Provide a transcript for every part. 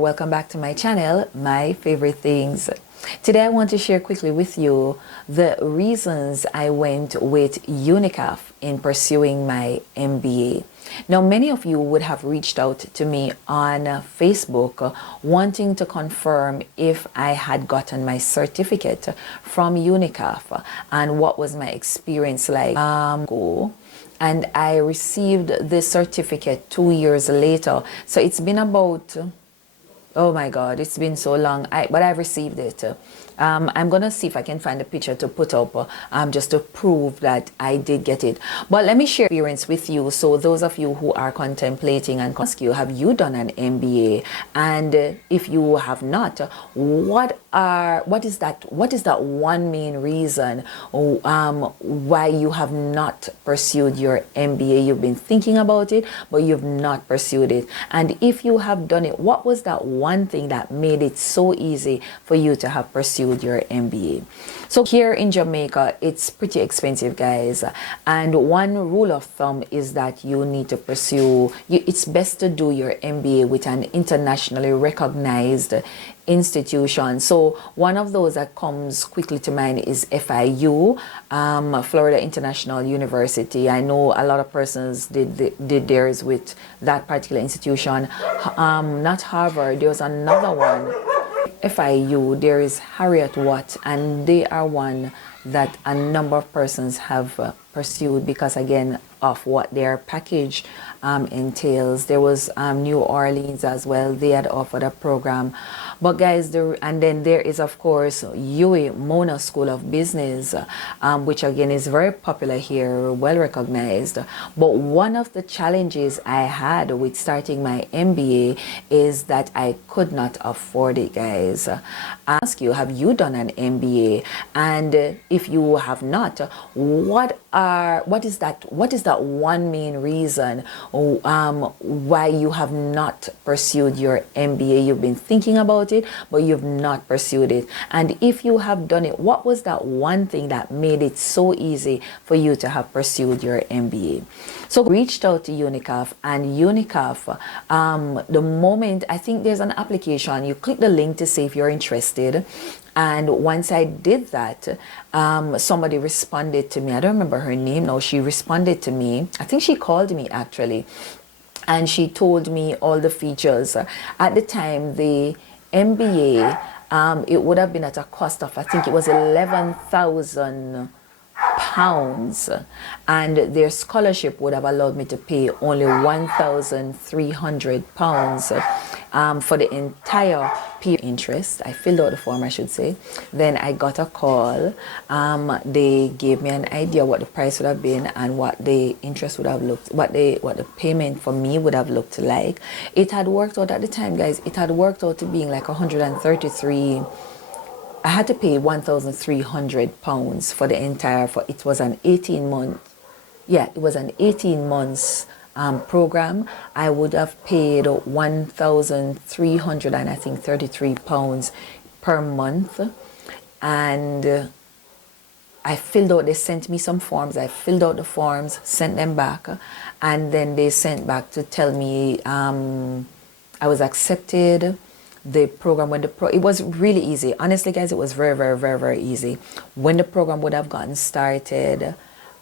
Welcome back to my channel, My Favorite Things. Today I want to share quickly with you the reasons I went with Unicaf in pursuing my MBA. Now, many of you would have reached out to me on Facebook wanting to confirm if I had gotten my certificate from Unicaf and what was my experience like. And I received the certificate 2 years later. So it's been about, oh my God, it's been so long, but I've received it. I'm going to see if I can find a picture to put up just to prove that I did get it. But let me share experience with you. So those of you who are contemplating and ask you, have you done an MBA? And if you have not, what is that one main reason why you have not pursued your MBA? You've been thinking about it, but you've not pursued it. And if you have done it, what was that one thing that made it so easy for you to have pursued your MBA? So here in Jamaica, it's pretty expensive, guys. And one rule of thumb is that you need to pursue, it's best to do your MBA with an internationally recognized institution. So one of those that comes quickly to mind is FIU, Florida International University. I know a lot of persons did theirs with that particular institution. Not Harvard, there was another one. FIU, there is Harriet Watt, and they are one that a number of persons have pursued because, again, of what their package entails. There was New Orleans as well. They had offered a program. But guys, and then there is, of course, UWI Mona School of Business, which again is very popular here, well recognized. But one of the challenges I had with starting my MBA is that I could not afford it, guys. I ask you, have you done an MBA? And if you have not, what is that one main reason why you have not pursued your MBA? You've been thinking about it, but you've not pursued it. And if you have done it, what was that one thing that made it so easy for you to have pursued your MBA? So I reached out to Unicaf, and Unicaf, the moment, I think there's an application, you click the link to see if you're interested. And once I did that, somebody responded to me. I don't remember her name now. She responded to me. I think she called me actually. And she told me all the features. At the time, the MBA, it would have been at a cost of, I think it was £11,000. And their scholarship would have allowed me to pay only £1,300 for the entire interest. I filled out the form, I should say. Then I got a call. They gave me an idea what the price would have been and what the interest would have looked, what the payment for me would have looked like. It had worked out at the time, guys. It had worked out to being like 133. I had to pay £1,300 for the entire, it was an 18-month, it was an 18 months program. I would have paid £1,300 and I think £33 per month. And I filled out, they sent me some forms. I filled out the forms, sent them back, and then they sent back to tell me I was accepted. The program, when it was really easy. Honestly, guys, it was very, very, very, very easy. When the program would have gotten started,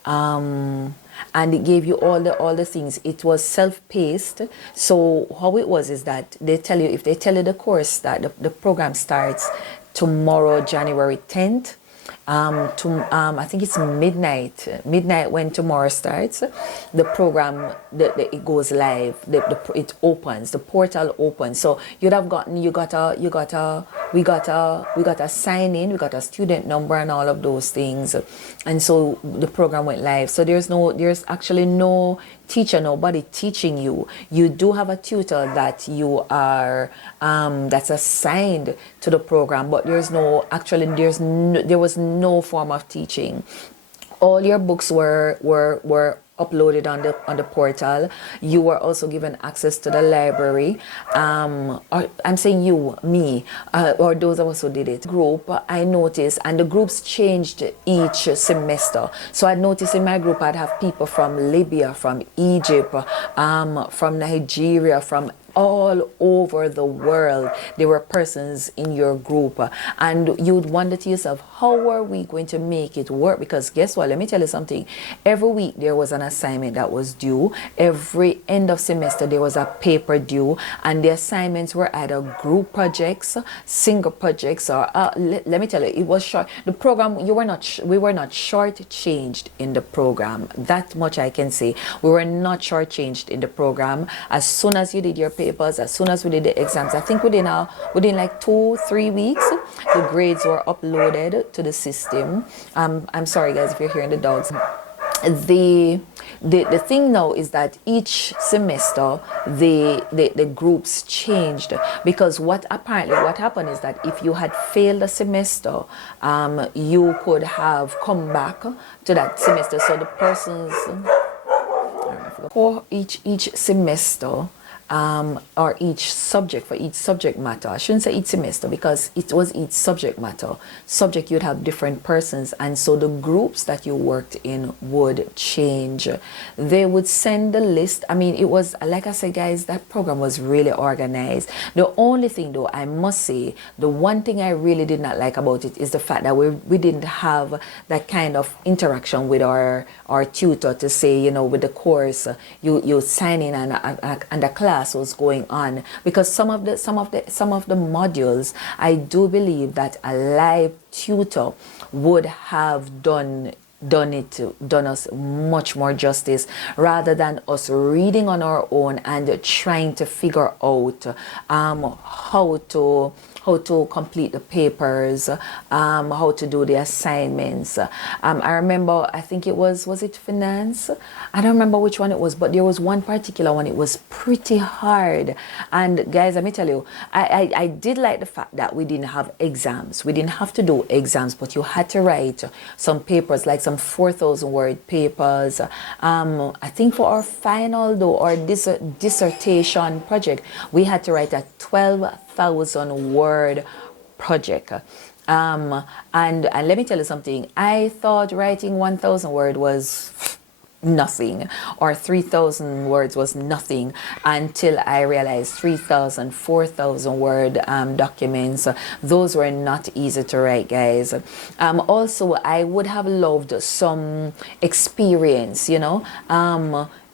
and it gave you all the things. It was self-paced. So how it was is that they tell you, if they tell you the course that the program starts tomorrow, January 10th, I think it's midnight when tomorrow starts, the program, it goes live, it opens, the portal opens. So we got a sign in, we got a student number and all of those things, and so the program went live. So there's actually no teacher, nobody teaching you. You do have a tutor that you are that's assigned to the program, but there was no form of teaching. All your books were uploaded on the portal. You were also given access to the library. Or I'm saying you, me, or those of us who did it. Group, I noticed, and the groups changed each semester. So I noticed in my group I'd have people from Libya, from Egypt, from Nigeria, from all over the world. There were persons in your group, and you'd wonder to yourself, how are we going to make it work? Because guess what, let me tell you something. Every week there was an assignment that was due. Every end of semester there was a paper due, and the assignments were either group projects, single projects, or let me tell you, it was short. The program, we were not shortchanged in the program. That much I can say. We were not shortchanged in the program. As soon as you did your papers, as soon as we did the exams, I think within like 2-3 weeks, the grades were uploaded to the system. I'm sorry guys if you're hearing the dogs. The thing now is that each semester the groups changed, because what happened is that if you had failed a semester, you could have come back to that semester. So the persons for each semester, or each subject, for each subject matter. I shouldn't say each semester, because it was each subject matter. Subject, you'd have different persons, and so the groups that you worked in would change. They would send the list. I mean, it was, like I said guys, that program was really organized. The only thing though, I must say, the one thing I really did not like about it is the fact that we didn't have that kind of interaction with our tutor to say, you know, with the course, you sign in and the class was going on, because some of the modules, I do believe that a live tutor would have done us much more justice, rather than us reading on our own and trying to figure out how to complete the papers, how to do the assignments. I remember, I think it was it finance? I don't remember which one it was, but there was one particular one. It was pretty hard. And guys, let me tell you, I did like the fact that we didn't have exams. We didn't have to do exams, but you had to write some papers, like some 4,000 word papers. I think for our final though, our dissertation project, we had to write a 12,000 word project. And let me tell you something. I thought writing 1,000 word was nothing, or 3,000 words was nothing, until I realized 3,000, 4,000 word documents, those were not easy to write, guys. Also, I would have loved some experience, you know,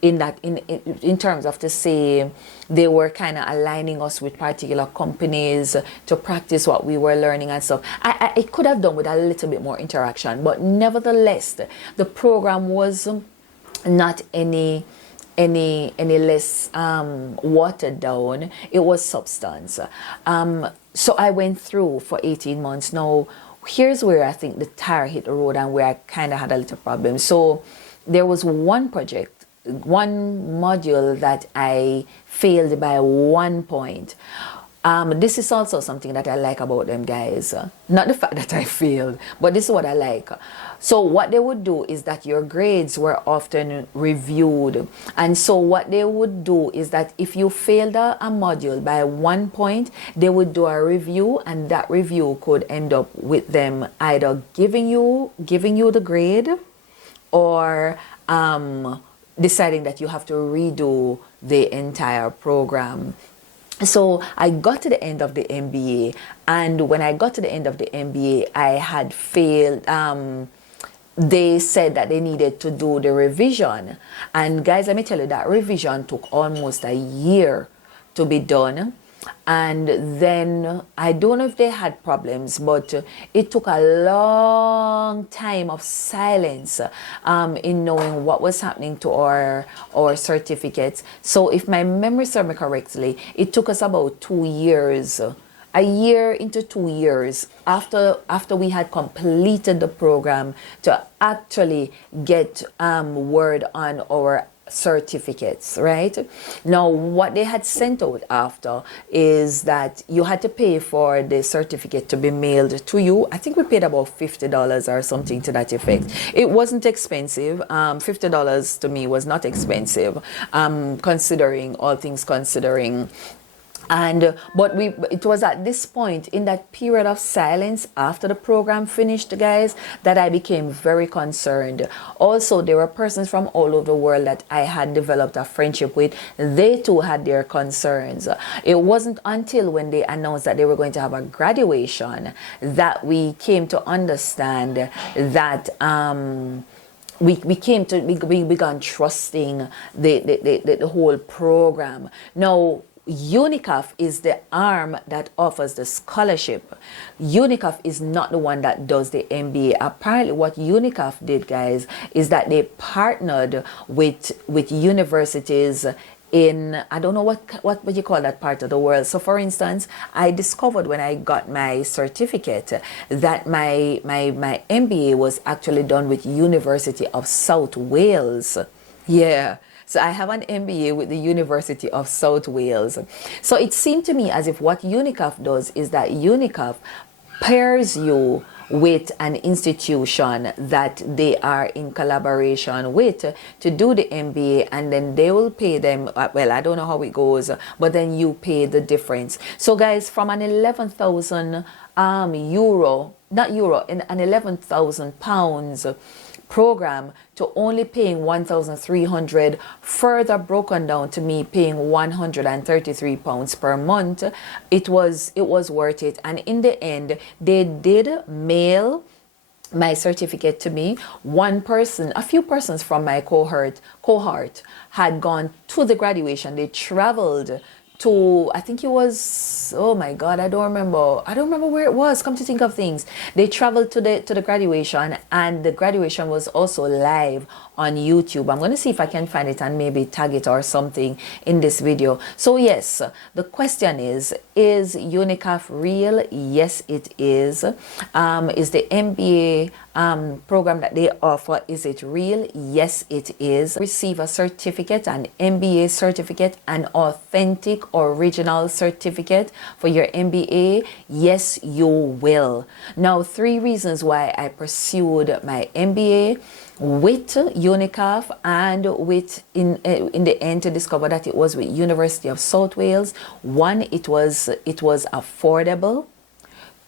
in terms of, to say, they were kind of aligning us with particular companies to practice what we were learning and stuff. I could have done with a little bit more interaction, but nevertheless, the program was not any less watered down. It was substance. So I went through for 18 months. Now, here's where I think the tire hit the road and where I kind of had a little problem. So there was one project, one module that I failed by 1 point. This is also something that I like about them, guys. Not the fact that I failed, but this is what I like. So what they would do is that your grades were often reviewed. And so what they would do is that if you failed a module by 1 point, they would do a review, and that review could end up with them either giving you the grade, or deciding that you have to redo the entire program. So I got to the end of the MBA, and when I got to the end of the MBA, I had failed. They said that they needed to do the revision, and guys, let me tell you, that revision took almost a year to be done. And then I don't know if they had problems, but it took a long time of silence in knowing what was happening to our certificates. So if my memory serves me correctly, it took us about 2 years, a year into 2 years after we had completed the program, to actually get word on our certificates, right? Now, what they had sent out after is that you had to pay for the certificate to be mailed to you. I think we paid about $50 or something to that effect. It wasn't expensive. $50 to me was not expensive, considering all things considering. And but it was at this point in that period of silence after the program finished, guys, that I became very concerned. Also, there were persons from all over the world that I had developed a friendship with. They too had their concerns. It wasn't until when they announced that they were going to have a graduation that we came to understand that we began trusting the whole program. Now, Unicaf is the arm that offers the scholarship. Unicaf is not the one that does the MBA. Apparently what Unicaf did, guys, is that they partnered with universities in, I don't know what you call that part of the world. So for instance, I discovered when I got my certificate that my MBA was actually done with University of South Wales. Yeah. So I have an MBA with the University of South Wales. So it seemed to me as if what Unicaf does is that Unicaf pairs you with an institution that they are in collaboration with to do the MBA, and then they will pay them, well, I don't know how it goes, but then you pay the difference. So guys, from an 11,000 euro, not euro, an 11,000 pounds program to only paying 1,300, further broken down to me paying 133 pounds per month, it was worth it. And in the end, they did mail my certificate to me. A few persons from my cohort had gone to the graduation. They traveled to, I think it was, oh my God, I don't remember where it was. Come to think of things, they traveled to the graduation, and the graduation was also live on YouTube. I'm going to see if I can find it and maybe tag it or something in this video. So yes, the question is Unicaf real? Yes, it is. Is the MBA program that they offer, is it real? Yes, it is. Receive a certificate, an MBA certificate, an authentic original certificate for your MBA. Yes, you will. Now, 3 reasons why I pursued my MBA with Unicaf and with in the end to discover that it was with University of South Wales. 1, it was affordable.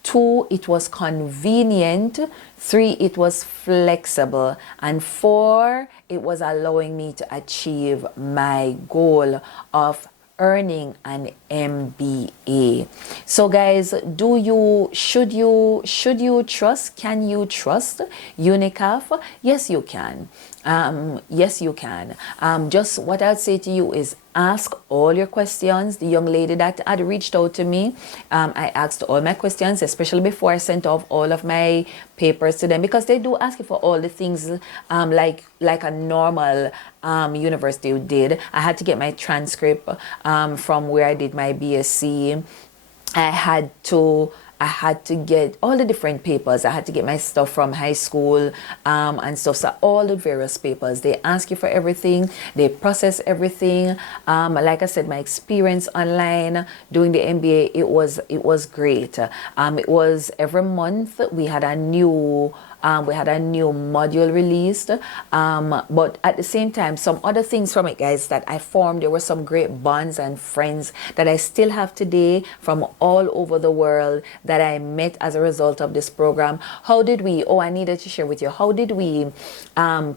2, it was convenient. 3, it was flexible. And 4, it was allowing me to achieve my goal of earning an MBA. So guys, should you trust, can you trust Unicaf? Yes, you can. Yes, you can. Just what I'd say to you is ask all your questions. The young lady that had reached out to me, I asked all my questions, especially before I sent off all of my papers to them, because they do ask you for all the things like a normal university did. I had to get my transcript from where I did my BSc. I had to get all the different papers. I had to get my stuff from high school and stuff. So all the various papers, they ask you for everything. They process everything. Like I said, my experience online doing the MBA, it was great. It was every month we had a new module released, but at the same time, some other things from it, guys, that I formed. There were some great bonds and friends that I still have today from all over the world that I met as a result of this program. How did we, I needed to share with you, how did we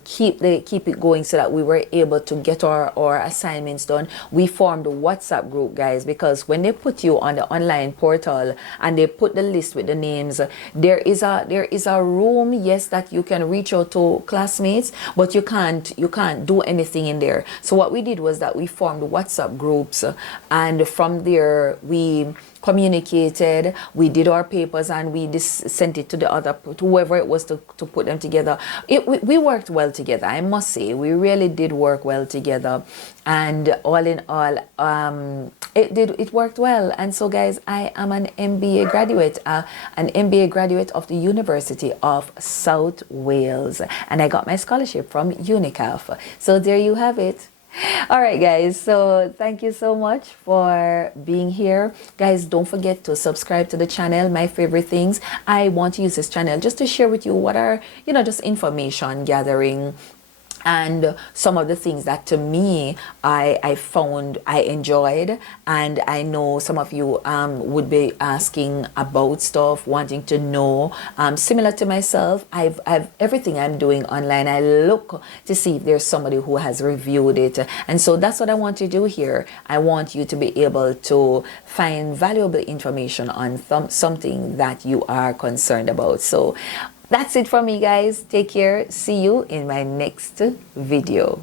keep it going so that we were able to get our assignments done? We formed a WhatsApp group, guys, because when they put you on the online portal and they put the list with the names, there is a room, yes, that you can reach out to classmates, but you can't do anything in there. So what we did was that we formed WhatsApp groups, and from there we communicated, we did our papers, and we sent it to the other, to whoever it was to put them together. We worked well together, I must say. We really did work well together, and all in all, it worked well. And so guys, I am an MBA graduate, of the University of South Wales, and I got my scholarship from Unicaf. So there you have it. All right, guys, so thank you so much for being here. Guys, don't forget to subscribe to the channel, My Favorite Things. I want to use this channel just to share with you what are, just information gathering and some of the things that to me I found I enjoyed, and I know some of you would be asking about stuff, wanting to know. Similar to myself, I've everything I'm doing online, I look to see if there's somebody who has reviewed it, and so that's what I want to do here. I want you to be able to find valuable information on something that you are concerned about. So that's it from me, guys. Take care. See you in my next video.